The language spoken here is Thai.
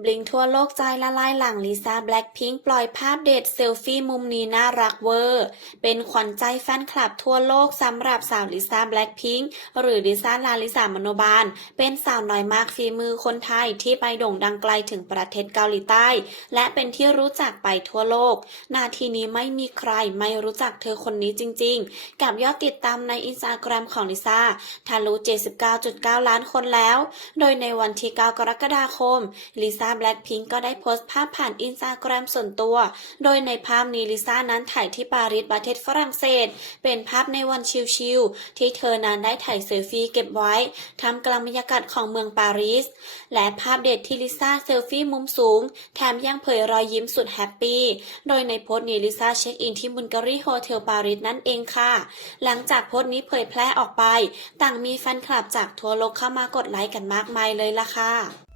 บลิงทั่วโลกใจละลายหลังลิซ่าแบล็คพิงค์ปล่อยภาพเดทเซลฟี่มุมนี้น่ารักเวอร์ เป็นขวัญใจแฟนคลับทั่วโลกสำหรับสาวลิซ่าแบล็คพิงค์หรือลิซ่าลาลิสามโนบาล เป็นสาวน้อยมากฝีมือคนไทยที่ไปโด่งดังไกลถึงประเทศเกาหลีใต้ และเป็นที่รู้จักไปทั่วโลก นาทีนี้ไม่มีใครไม่รู้จักเธอคนนี้จริง ๆ กับยอดติดตามในอินสตาแกรมของลิซ่าทะลุ 79.9 ล้านคนแล้ว โดยในวันที่ 9 กรกฎาคมลิซ่าซ่าแบล็คพิงก์ก็ได้โพสต์ภาพผ่านอินสตาแกรมส่วนตัว โดยในภาพนี้ลิซ่านั้นถ่ายที่ปารีสประเทศฝรั่งเศส เป็นภาพในวันชิลๆที่เธอนั้นได้ถ่ายเซลฟี่เก็บไว้ทำกลางบรรยากาศของเมืองปารีส และภาพเด็ดที่ลิซ่าเซลฟี่มุมสูง แถมยังเผยรอยยิ้มสุดแฮปปี้โดยในโพสต์นี้ลิซ่าเช็คอินที่บุลการีโฮเทลปารีสนั่นเองค่ะ หลังจากโพสต์นี้เผยแพร่ออกไป ต่างมีแฟนคลับจากทั่วโลกเข้ามากดไลค์กันมากมายเลยล่ะค่ะ